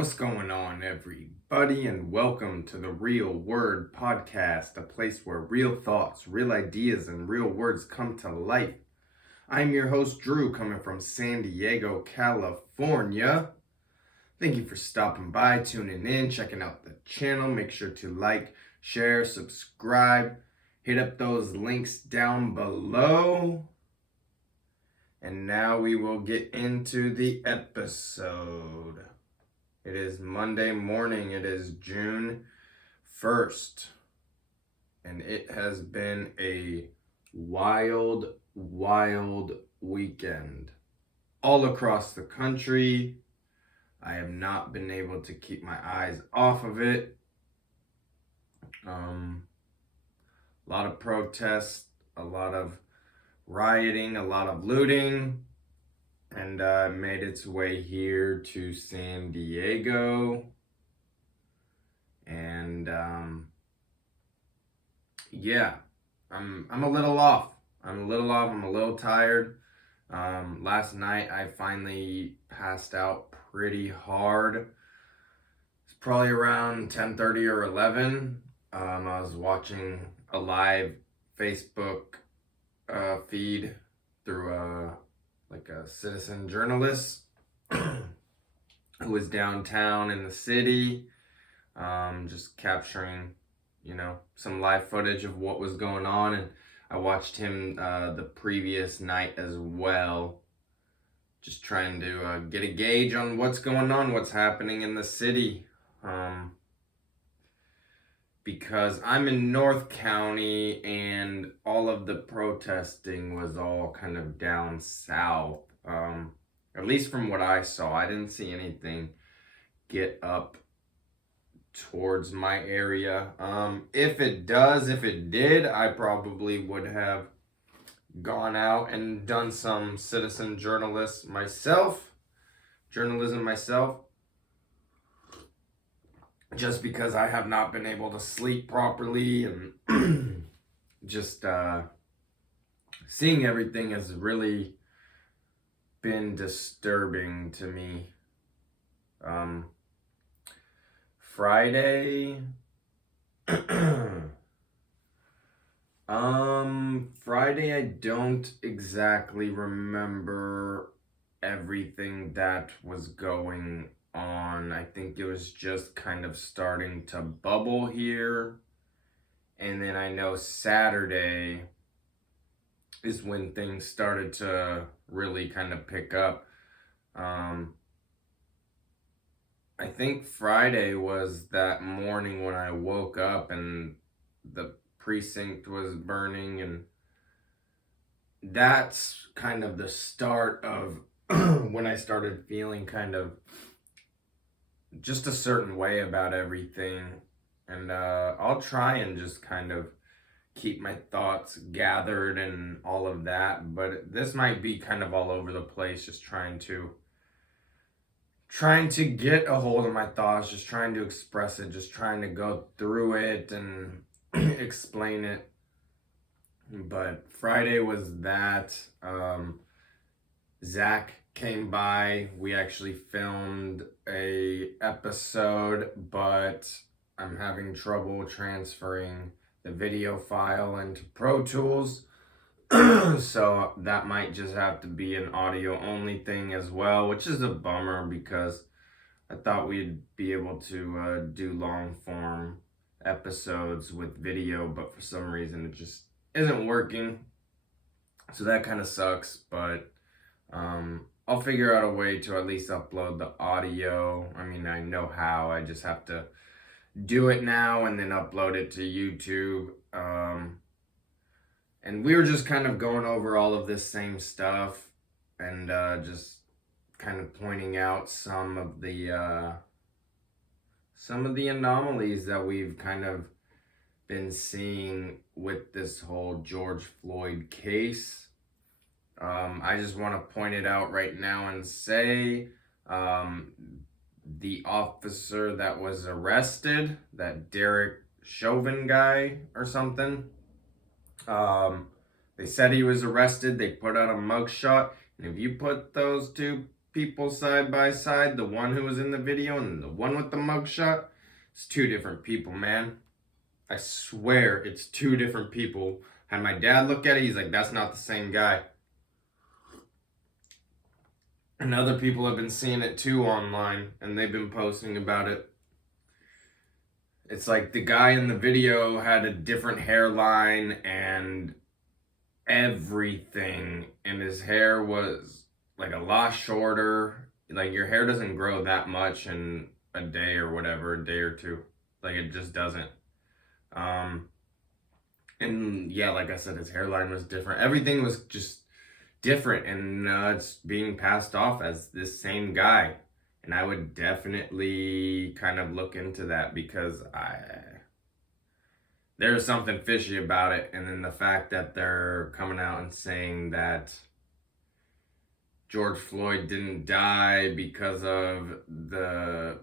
What's going on, everybody, and welcome to the Real Word Podcast, a place where real thoughts, real ideas, and real words come to life. I'm your host, Drew, coming from San Diego, California. Thank you for stopping by, tuning in, checking out the channel. Make sure to like, share, subscribe, hit up those links down below. And now we will get into the episode. It is Monday morning. It is June 1st. And it has been a wild weekend. All across the country. I have not been able to keep my eyes off of it. A lot of protests, a lot of rioting, a lot of looting. And made its way here to San Diego. And yeah, I'm a little off. I'm a little tired. Last night I finally passed out pretty hard. It's probably around 10:30 or 11. I was watching a live Facebook feed through like a citizen journalist who was downtown in the city, just capturing, some live footage of what was going on. And I watched him the previous night as well, just trying to get a gauge on what's going on, what's happening in the city. Because I'm in North County and all of the protesting was all kind of down south. At least from what I saw, I didn't see anything get up towards my area. If it did, I probably would have gone out and done some citizen journalism myself, just because I have not been able to sleep properly, and just seeing everything has really been disturbing to me. Friday I don't exactly remember everything that was going on. I think it was just kind of starting to bubble here. And then I know Saturday is when things started to really kind of pick up. I think Friday was that morning when I woke up and the precinct was burning, and that's kind of the start of when I started feeling kind of just a certain way about everything. And I'll try and just kind of keep my thoughts gathered and all of that, but this might be kind of all over the place, just trying to get a hold of my thoughts, just trying to express it, just trying to go through it and explain it. But Friday was that. Zach came by. We actually filmed a episode, but I'm having trouble transferring the video file into Pro Tools. So that might just have to be an audio only thing as well, which is a bummer because I thought we'd be able to do long form episodes with video, but for some reason it just isn't working. So that kind of sucks, but I'll figure out a way to at least upload the audio. I mean, I know how. I just have to do it now and then upload it to YouTube. And we were just kind of going over all of this same stuff and just kind of pointing out some of the anomalies that we've kind of been seeing with this whole George Floyd case. I just want to point it out right now and say the officer that was arrested, that Derek Chauvin guy or something, they said he was arrested. They put out a mugshot, and if you put those two people side by side, the one who was in the video and the one with the mugshot. It's two different people, man. I swear it's two different people. Had my dad look at it, he's like, that's not the same guy. And other people have been seeing it too online, and they've been posting about it. It's like the guy in the video had a different hairline and everything, and his hair was like a lot shorter. Like, your hair doesn't grow that much in a day or whatever, a day or two. Like, it just doesn't. And yeah, like I said, his hairline was different. Everything was just different, and it's being passed off as this same guy. And I would definitely kind of look into that, because there's something fishy about it. And then the fact that they're coming out and saying that George Floyd didn't die because of the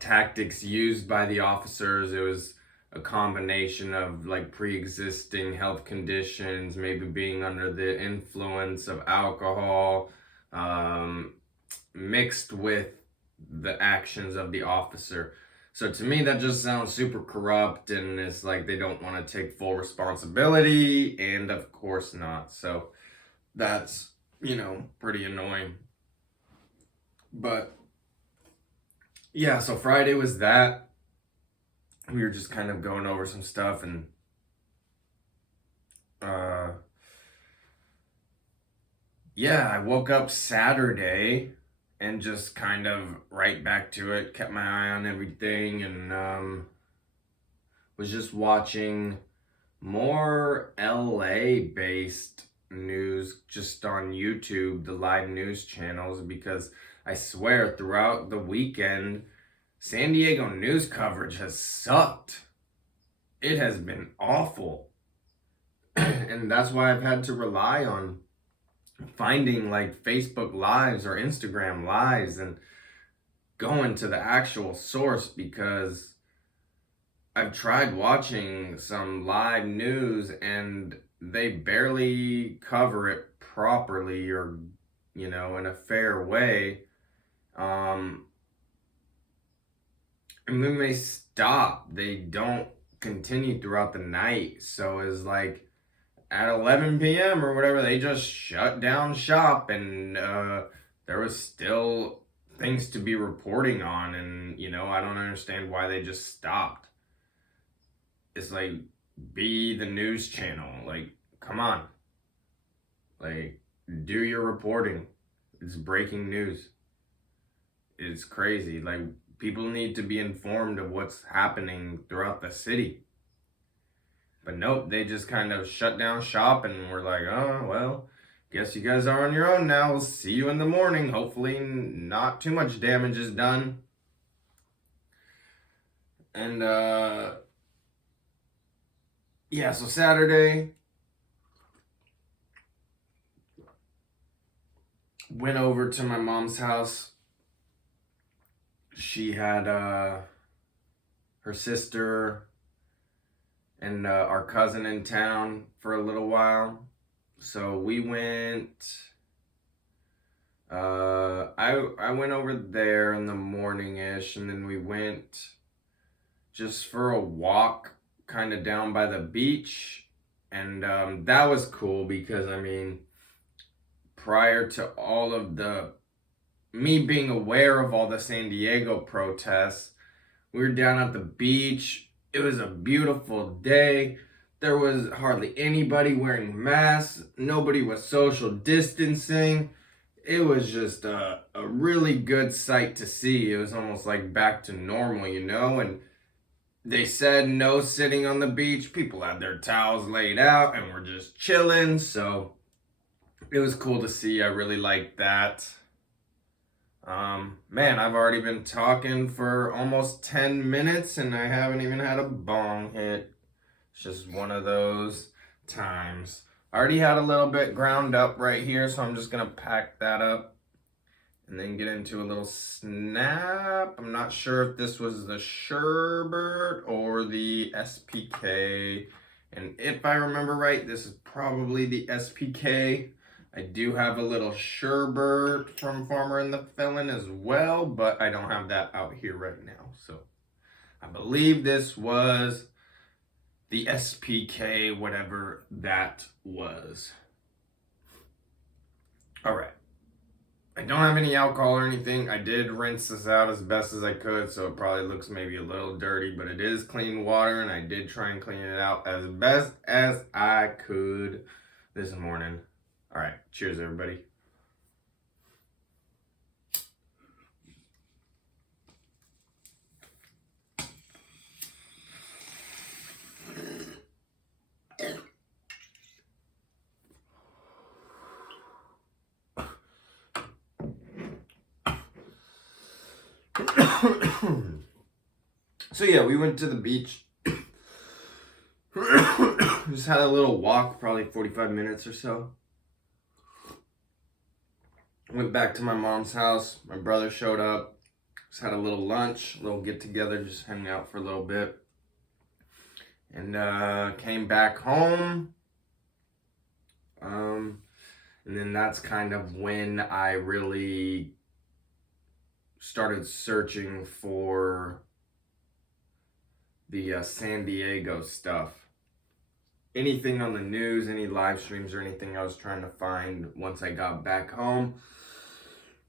tactics used by the officers. It was a combination of like pre-existing health conditions, maybe being under the influence of alcohol, mixed with the actions of the officer. So to me, that just sounds super corrupt, and it's like they don't want to take full responsibility, and of course not. So that's, pretty annoying. But yeah, so Friday was that. We were just kind of going over some stuff, and yeah, I woke up Saturday and just kind of right back to it, kept my eye on everything, and was just watching more LA based news just on YouTube, the live news channels, because I swear throughout the weekend, San Diego news coverage has sucked. It has been awful. And that's why I've had to rely on finding like Facebook lives or Instagram lives and going to the actual source, because I've tried watching some live news and they barely cover it properly, or in a fair way. And then they stop. They don't continue throughout the night. So it's like at 11 p.m. or whatever, they just shut down shop, and there was still things to be reporting on, and I don't understand why they just stopped. It's like, be the news channel. Like, come on. Like, do your reporting. It's breaking news. It's crazy. Like, people need to be informed of what's happening throughout the city. But nope, they just kind of shut down shop, and we're like, oh, well, guess you guys are on your own now. We'll see you in the morning. Hopefully not too much damage is done. And yeah, so Saturday, went over to my mom's house. She had her sister and our cousin in town for a little while. So we went, I went over there in the morning-ish, and then we went just for a walk kind of down by the beach. And that was cool, because prior to all of me being aware of all the San Diego protests, we were down at the beach. It was a beautiful day. There was hardly anybody wearing masks. Nobody was social distancing. It was just a really good sight to see. It was almost like back to normal, and they said no sitting on the beach. People had their towels laid out and were just chilling. So it was cool to see. I really liked that. Man, I've already been talking for almost 10 minutes and I haven't even had a bong hit. It's just one of those times. I already had a little bit ground up right here, so I'm just gonna pack that up and then get into a little snap. I'm not sure if this was the sherbet or the SPK. And if I remember right, this is probably the SPK. I do have a little sherbet from Farmer and the Felon as well, but I don't have that out here right now. So I believe this was the SPK, whatever that was. All right. I don't have any alcohol or anything. I did rinse this out as best as I could, so it probably looks maybe a little dirty, but it is clean water, and I did try and clean it out as best as I could this morning. All right, cheers, everybody. So yeah, we went to the beach. Just had a little walk, probably 45 minutes or so. Went back to my mom's house. My brother showed up. Just had a little lunch, a little get together, just hanging out for a little bit. And came back home. And then that's kind of when I really started searching for the San Diego stuff. Anything on the news, any live streams or anything I was trying to find once I got back home.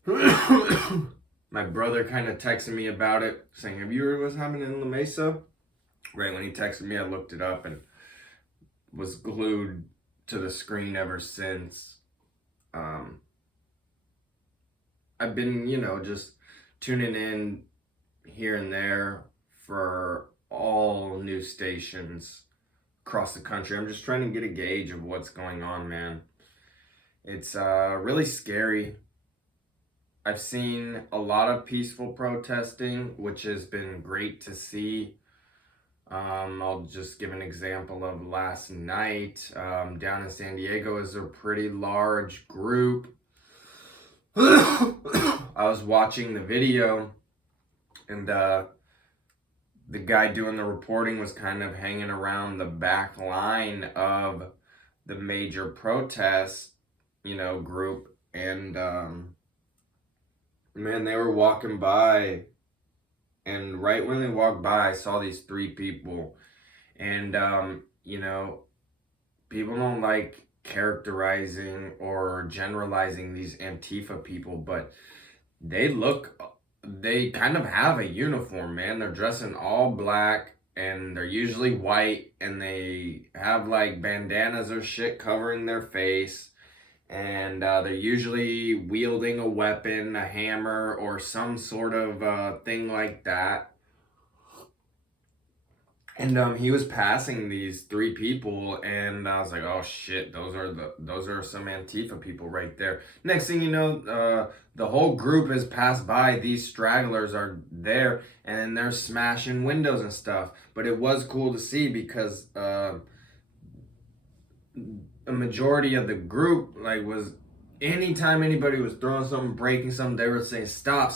My brother kind of texted me about it, saying, have you heard what's happening in La Mesa? Right when he texted me, I looked it up and was glued to the screen ever since. I've been, just tuning in here and there for all news stations across the country. I'm just trying to get a gauge of what's going on, man. It's really scary. I've seen a lot of peaceful protesting, which has been great to see. I'll just give an example of last night. Down in San Diego is a pretty large group. I was watching the video, and the guy doing the reporting was kind of hanging around the back line of the major protest, group. And, man, they were walking by. And right when they walked by, I saw these three people. And, people don't like characterizing or generalizing these Antifa people, but they kind of have a uniform, man. They're dressed in all black, and they're usually white, and they have like bandanas or shit covering their face. And they're usually wielding a weapon, a hammer, or some sort of thing like that. And he was passing these three people, and I was like, "Oh shit, those are some Antifa people right there." Next thing you know, the whole group has passed by. These stragglers are there, and they're smashing windows and stuff. But it was cool to see because a majority of the group was anytime anybody was throwing something, breaking something, they were saying stop.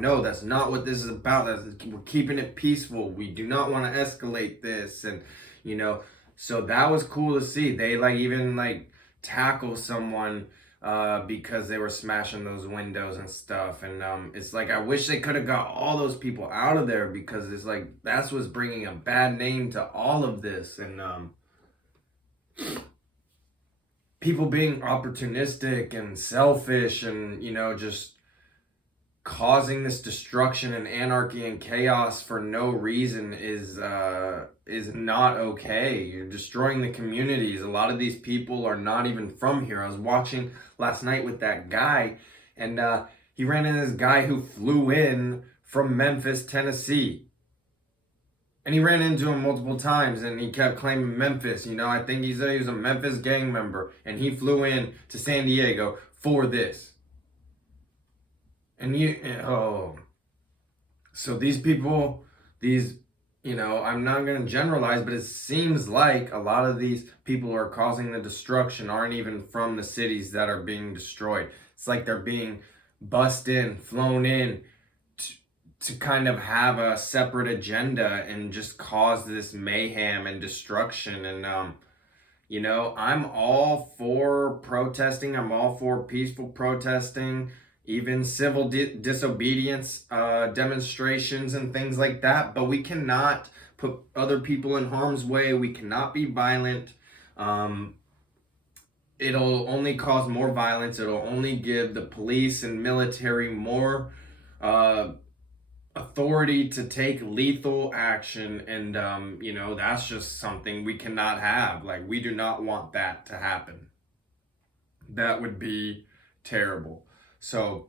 No, that's not what this is about. We're keeping it peaceful. We do not want to escalate this. And so that was cool to see. They even tackle someone because they were smashing those windows and stuff. And it's I wish they could have got all those people out of there, because it's that's what's bringing a bad name to all of this. And people being opportunistic and selfish and, just causing this destruction and anarchy and chaos for no reason is not okay. You're destroying the communities. A lot of these people are not even from here. I was watching last night with that guy, and he ran into this guy who flew in from Memphis, Tennessee. And he ran into him multiple times, and he kept claiming Memphis. I think he said he was a Memphis gang member, and he flew in to San Diego for this. And so these people, I'm not going to generalize, but it seems like a lot of these people who are causing the destruction aren't even from the cities that are being destroyed. It's like they're being bussed in, flown in, to kind of have a separate agenda and just cause this mayhem and destruction. And I'm all for protesting. I'm all for peaceful protesting, even civil disobedience demonstrations and things like that. But we cannot put other people in harm's way. We cannot be violent. Um, it'll only cause more violence. It'll only give the police and military more uh, authority to take lethal action. And that's just something we cannot have. Like, we do not want that to happen. That would be terrible. So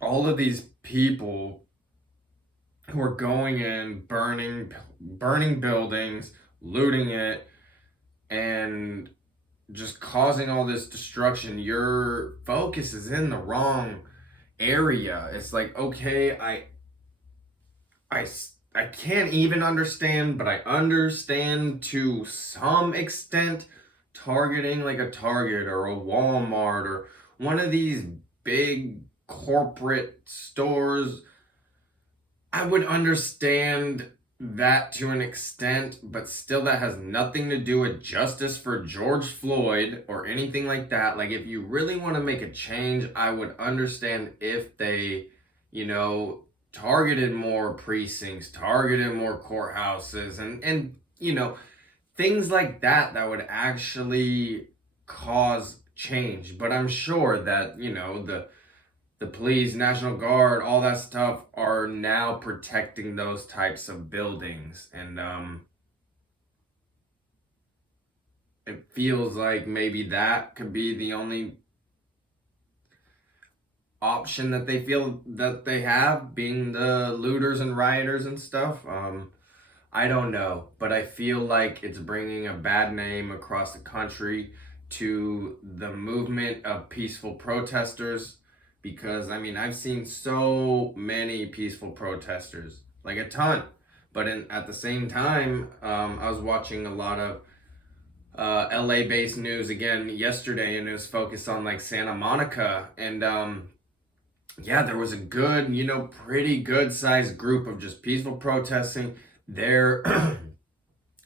all of these people who are going in, burning buildings, looting it, and just causing all this destruction, your focus is in the wrong area. It's like, okay, I, I can't even understand, but I understand to some extent targeting like a Target or a Walmart or one of these big corporate stores. I would understand that to an extent, but still, that has nothing to do with justice for George Floyd or anything like that. Like, if you really want to make a change, I would understand if they, targeted more precincts, targeted more courthouses, and things like that would actually cause change. But I'm sure that, the police, National Guard, all that stuff are now protecting those types of buildings. And it feels like maybe that could be the only option that they feel that they have, being the looters and rioters and stuff. I don't know, but I feel like it's bringing a bad name across the country to the movement of peaceful protesters, because I've seen so many peaceful protesters, like a ton. But at the same time, I was watching a lot of LA based news again yesterday, and it was focused on like Santa Monica. And yeah, there was a good, pretty good sized group of just peaceful protesting there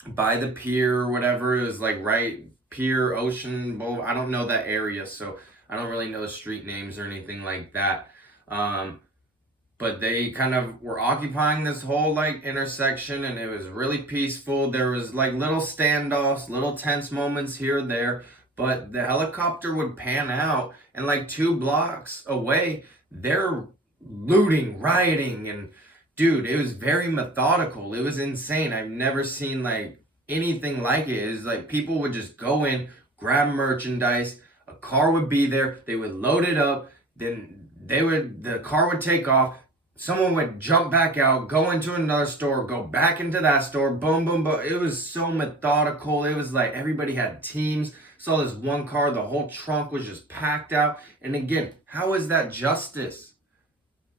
by the pier or whatever. It was like right pier, Ocean Bowl. I don't know that area, so I don't really know the street names or anything like that. But they kind of were occupying this whole like intersection, and it was really peaceful. There was like little standoffs, little tense moments here and there, but the helicopter would pan out, and like 2 blocks away, they're looting, rioting, and dude, it was very methodical. It was insane. I've never seen like anything like it. It was like people would just go in, grab merchandise, a car would be there, they would load it up, then the car would take off, someone would jump back out, go into another store, go back into that store, boom, boom, boom. It was so methodical. It was like everybody had teams. Saw this one car, the whole trunk was just packed out. And again, how is that justice?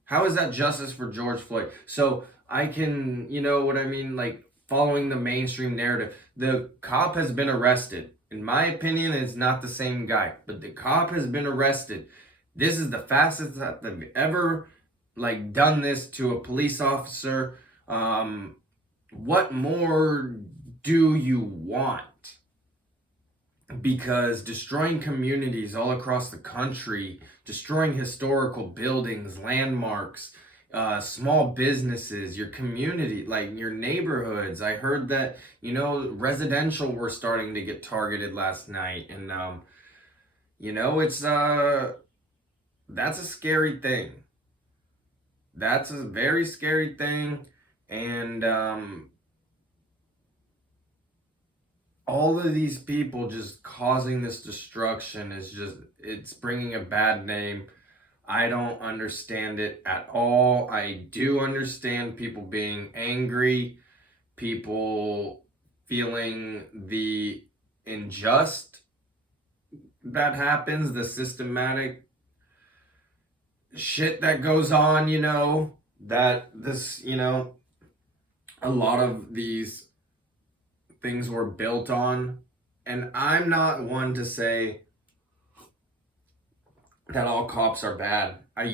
How is that justice for George Floyd? So I can, like following the mainstream narrative. The cop has been arrested. In my opinion, it's not the same guy, but the cop has been arrested. This is the fastest that they've ever like done this to a police officer. What more do you want? Because destroying communities all across the country, destroying historical buildings, landmarks, small businesses, your community, like your neighborhoods. I heard that, residential were starting to get targeted last night. And, it's, that's a scary thing. That's a very scary thing. And, all of these people just causing this destruction it's bringing a bad name. I don't understand it at all. I do understand people being angry, people feeling the unjust that happens, the systematic shit that goes on, that this, a lot of these things were built on. And I'm not one to say that all cops are bad. I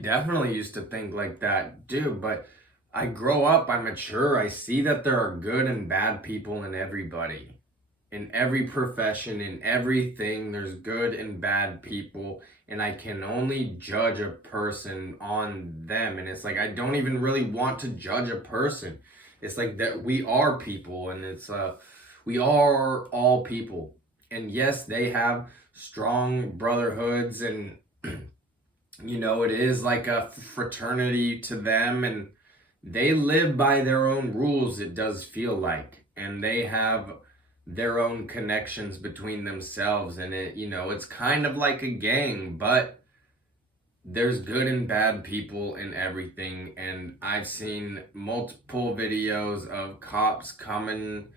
definitely used to think like that, dude, but I grow up, I mature, I see that there are good and bad people in everybody. in every profession, in everything, there's good and bad people, and I can only judge a person on them. And it's like, I don't even really want to judge a person. It's like that we are people, and we are all people. And yes, they have strong brotherhoods, and it is like a fraternity to them, and they live by their own rules, it does feel like. And they have their own connections between themselves, and it's kind of like a gang, but there's good and bad people in everything. And I've seen multiple videos of cops coming,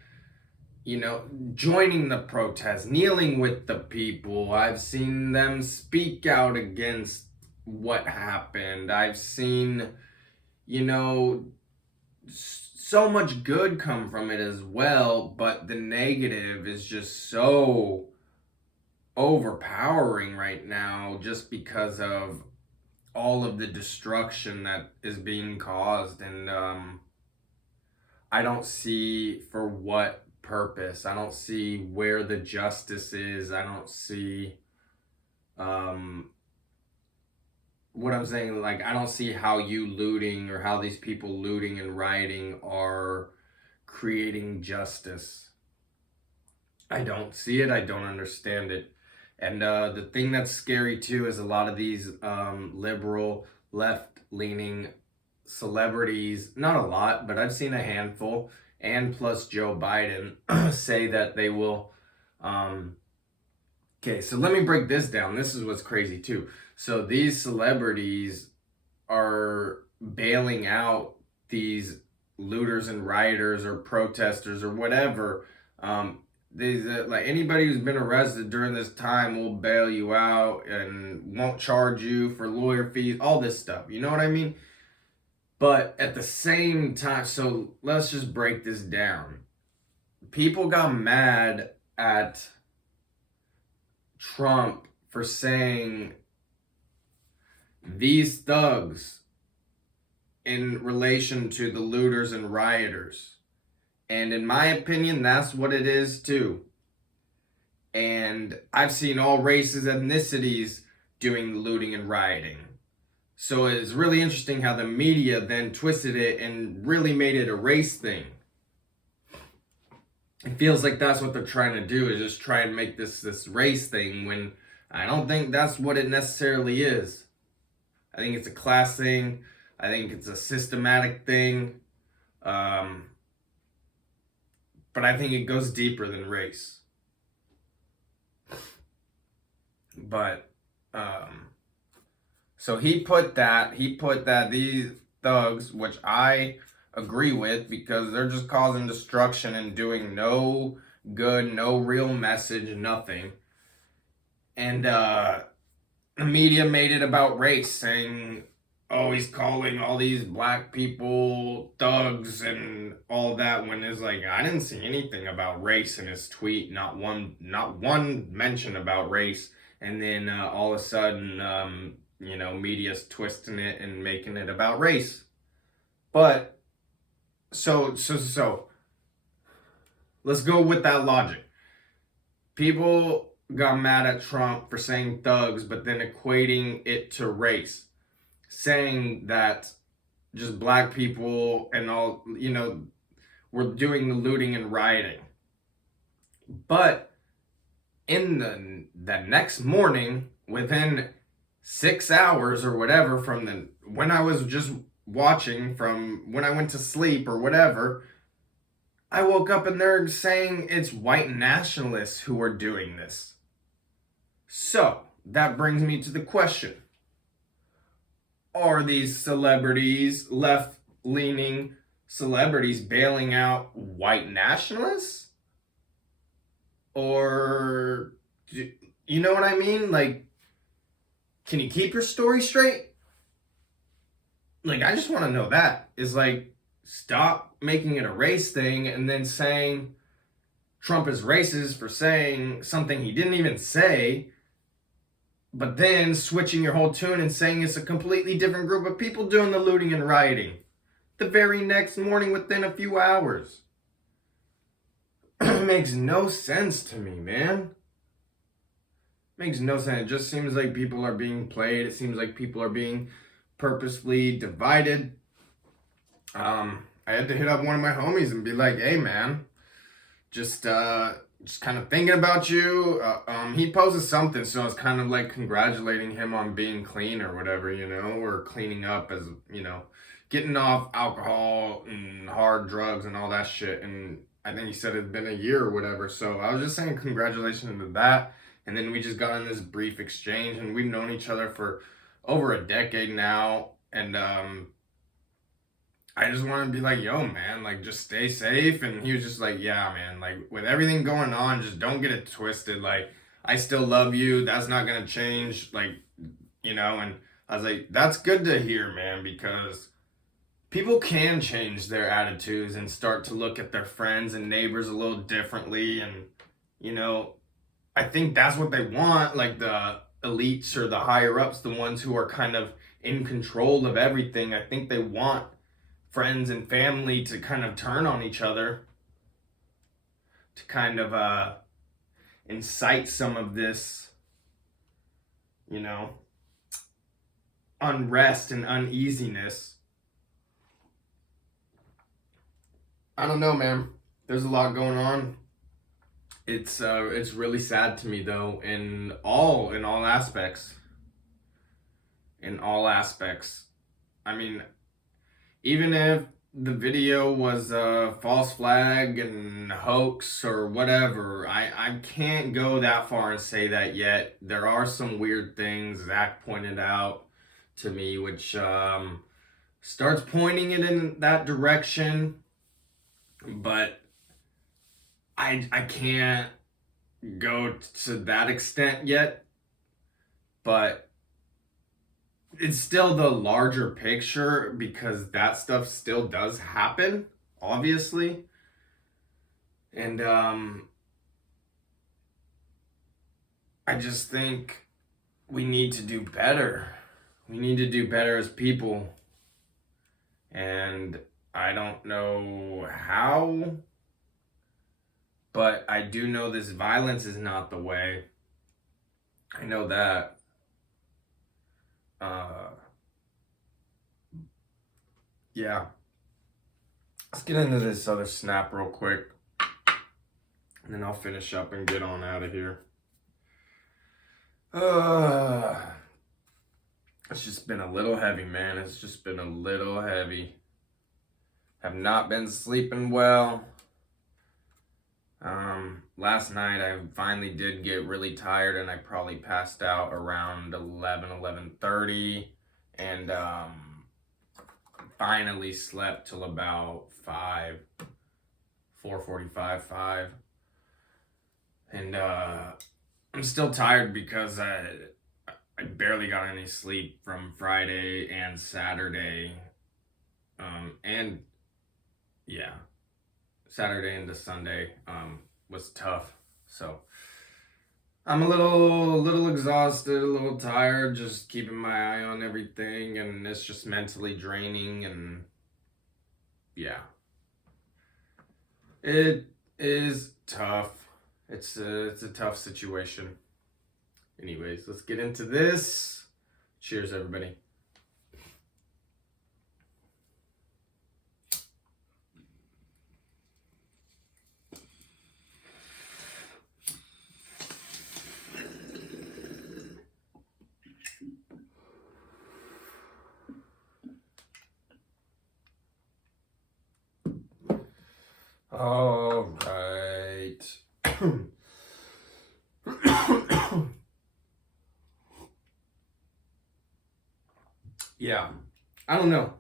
joining the protest, kneeling with the people. I've seen them speak out against what happened. I've seen, so much good come from it as well, but the negative is just so overpowering right now, just because of all of the destruction that is being caused. And I don't see for what purpose. I don't see where the justice is. I don't see what I'm saying. Like, I don't see how you looting, or how these people looting and rioting are creating justice. I don't see it. I don't understand it. And the thing that's scary too is a lot of these liberal, left-leaning celebrities, not a lot, but I've seen a handful, and plus Joe Biden, say that they will. Okay, so let me break this down. This is what's crazy too. So these celebrities are bailing out these looters and rioters or protesters or whatever. These like, anybody who's been arrested during this time will bail you out and won't charge you for lawyer fees, all this stuff. You know what I mean? But at the same time, so let's just break this down. People got mad at Trump for saying these thugs in relation to the looters and rioters. And in my opinion, that's what it is too. And I've seen all races, ethnicities doing the looting and rioting. So it's really interesting how the media then twisted it and really made it a race thing. It feels like that's what they're trying to do, is just try and make this race thing, when I don't think that's what it necessarily is. I think it's a class thing. I think it's a systematic thing. But I think it goes deeper than race. But so he put that these thugs, which I agree with, because they're just causing destruction and doing no good, no real message, nothing. And the media made it about race, saying, oh, he's calling all these black people thugs and all that, when it's like, I didn't see anything about race in his tweet, not one mention about race. And then all of a sudden, media's twisting it and making it about race. But so let's go with that logic. People got mad at Trump for saying thugs, but then equating it to race, saying that just black people and all, were doing the looting and rioting. But in the next morning, within 6 hours or whatever from when I was just watching, from when I went to sleep or whatever, I woke up and they're saying it's white nationalists who are doing this. So that brings me to the question: are these celebrities, left-leaning celebrities, bailing out white nationalists? Or, you know what I mean? Like, can you keep your story straight? Like, I just want to know that. Is like, stop making it a race thing and then saying Trump is racist for saying something he didn't even say, but then switching your whole tune and saying it's a completely different group of people doing the looting and rioting the very next morning within a few hours. makes no sense to me, man. Makes no sense. It just seems like people are being played. It seems like people are being purposefully divided. I had to hit up one of my homies and be like, "Hey, man, just kind of thinking about you." He posted something, so I was kind of like congratulating him on being clean or whatever, or cleaning up as getting off alcohol and hard drugs and all that shit. And I think he said it'd been a year or whatever. So I was just saying congratulations to that. And then we just got in this brief exchange, and we've known each other for over a decade now. And I just want to be like, yo, man, like, just stay safe. And he was just like, yeah, man, like, with everything going on, just don't get it twisted. Like, I still love you. That's not going to change. Like, and I was like, that's good to hear, man, because people can change their attitudes and start to look at their friends and neighbors a little differently. And, I think that's what they want. Like, the elites or the higher ups, the ones who are kind of in control of everything, I think they want friends and family to kind of turn on each other, to kind of incite some of this, unrest and uneasiness. I don't know, man. There's a lot going on. It's really sad to me though, in all aspects. In all aspects. I mean, even if the video was a false flag and hoax or whatever, I can't go that far and say that yet. There are some weird things Zach pointed out to me, which starts pointing it in that direction, but I can't go to that extent yet. But it's still the larger picture, because that stuff still does happen, obviously. And I just think we need to do better. We need to do better as people. And I don't know how, but I do know this violence is not the way. I know that. Yeah. Let's get into this other snap real quick, and then I'll finish up and get on out of here. It's just been a little heavy, man. It's just been a little heavy. Have not been sleeping well. Last night I finally did get really tired, and I probably passed out around 11:30, and finally slept till about 4:45, 5. And I'm still tired because I barely got any sleep from Friday and Saturday. And yeah, Saturday into Sunday was tough. So I'm a little exhausted, a little tired, just keeping my eye on everything, and it's just mentally draining. And yeah, it is tough. It's a tough situation. Anyways, let's get into this. Cheers, everybody. All right. Yeah, I don't know.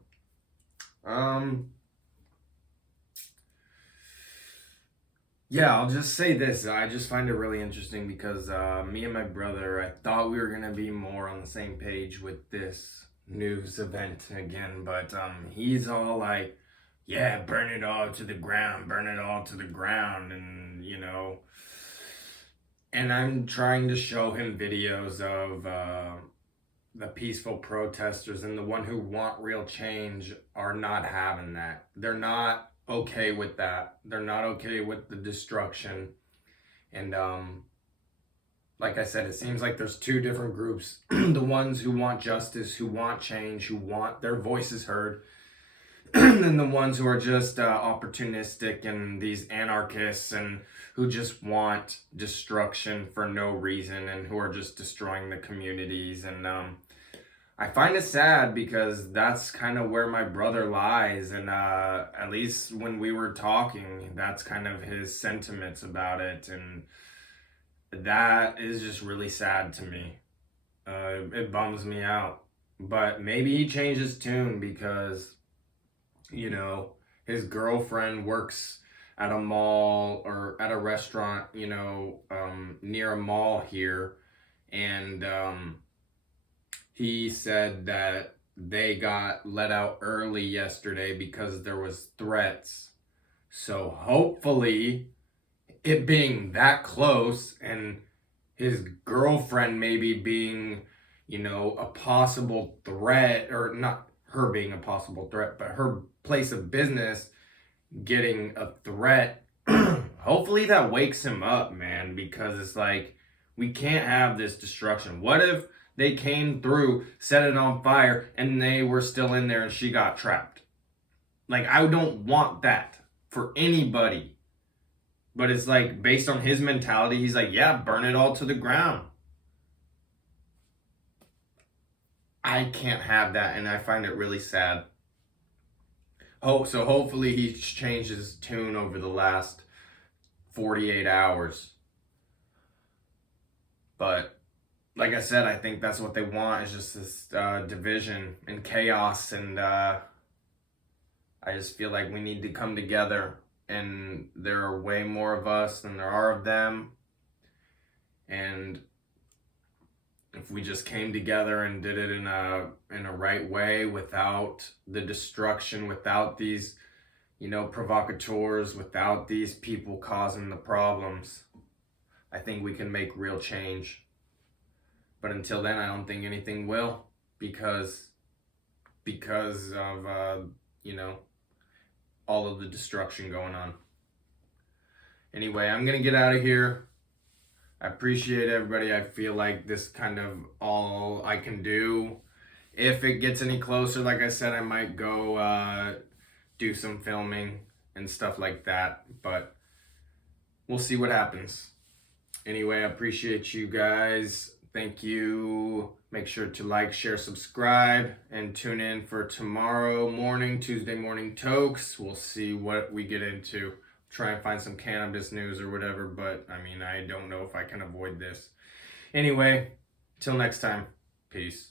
Yeah, I'll just say this. I just find it really interesting because me and my brother, I thought we were gonna be more on the same page with this news event again, but he's all like, yeah, burn it all to the ground, burn it all to the ground, and and I'm trying to show him videos of the peaceful protesters, and the one who want real change are not having that. They're not okay with that. They're not okay with the destruction. And like I said, it seems like there's two different groups. The ones who want justice, who want change, who want their voices heard, and then the ones who are just opportunistic and these anarchists and who just want destruction for no reason and who are just destroying the communities. And I find it sad because that's kind of where my brother lies. And at least when we were talking, that's kind of his sentiments about it. And that is just really sad to me. It bums me out. But maybe he changed his tune because, you know, his girlfriend works at a mall or at a restaurant, near a mall here. And he said that they got let out early yesterday because there was threats. So hopefully, it being that close and his girlfriend maybe being, a possible threat, or not her being a possible threat, but her place of business getting a threat. Hopefully that wakes him up, man, because it's like, we can't have this destruction. What if they came through, set it on fire, and they were still in there and she got trapped? Like, I don't want that for anybody. But it's like, based on his mentality, he's like, yeah, burn it all to the ground. I can't have that, and I find it really sad. Oh, so hopefully he changed his tune over the last 48 hours. But like I said, I think that's what they want, is just this division and chaos. And I just feel like we need to come together. And there are way more of us than there are of them. And if we just came together and did it in a right way, without the destruction, without these, provocateurs, without these people causing the problems, I think we can make real change. But until then, I don't think anything will, because of all of the destruction going on. Anyway, I'm gonna get out of here. I appreciate everybody. I feel like this kind of all I can do. If it gets any closer, like I said, I might go do some filming and stuff like that. But we'll see what happens. Anyway, I appreciate you guys. Thank you. Make sure to like, share, subscribe, and tune in for tomorrow morning, Tuesday morning tokes. We'll see what we get into. Try and find some cannabis news or whatever, but I mean, I don't know if I can avoid this. Anyway, till next time, peace.